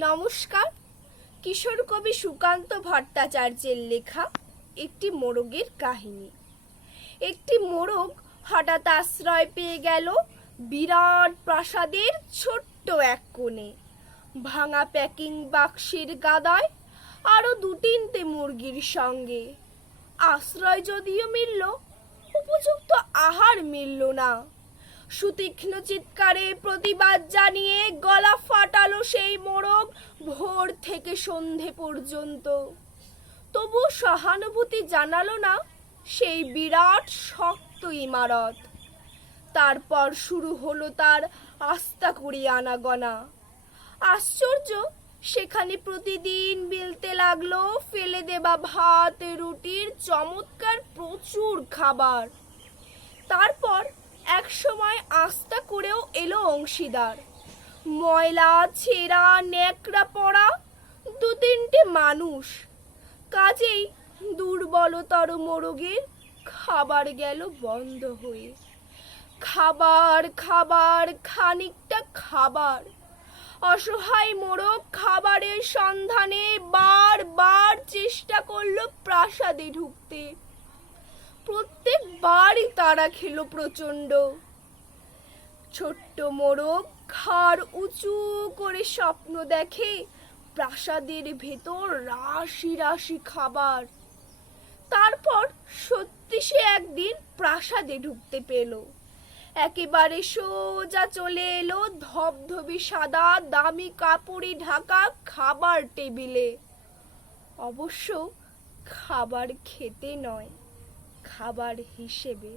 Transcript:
নমস্কার। কিশোর কবি সুকান্ত ভট্টাচার্যের লেখা একটি মোরগের কাহিনী। একটি মোরগ হঠাৎ আশ্রয় পেয়ে গেল বিরাট প্রাসাদের ছোট্ট এক কোণে। ভাঙা প্যাকিং বাক্সের গাদায় আরো 2-3টে মুরগির সঙ্গে। আশ্রয় যদিও মিলল, উপযুক্ত আহার মিলল না। সুতীক্ষ্ণ চিৎকারে প্রতিবাদ জানিয়ে গলা ফাটালো সেই মোরগ ভোর থেকে সন্ধে পর্যন্ত। তবু সহানুভূতি জানালো না সেই বিরাট শক্ত ইমারত। তারপর শুরু হলো তার আস্তাকুড়ি আনাগোনা। আশ্চর্য, সেখানে প্রতিদিন মিলতে লাগলো ফেলে দেবা ভাত রুটির চমৎকার প্রচুর খাবার। তারপর এক সময় আস্থা করেও এলো অংশীদার। ময়লা ছেঁড়া ন্যাকড়া পড়া 2-3টে মানুষ। কাজেই দুর্বলতর মোরগের খাবার গেল বন্ধ হয়ে। খাবার খাবার খানিকটা খাবার। অসহায় মোরগ খাবারের সন্ধানে বারবার চেষ্টা করলো প্রাসাদে ঢুকতে। প্রত্যেকবারই তারা খেলো প্রচণ্ড। ছোট্ট মোরগ ঘাড় উঁচু করে স্বপ্ন দেখে প্রাসাদের ভেতর রাশি রাশি খাবার। তারপর সত্যি সে একদিন প্রাসাদে ঢুকতে পেল। একেবারে সোজা চলে এলো ধবধবে সাদা দামি কাপড়ে ঢাকা খাবার টেবিলে। অবশ্য খাবার খেতে নয়, খাবার হিসেবে।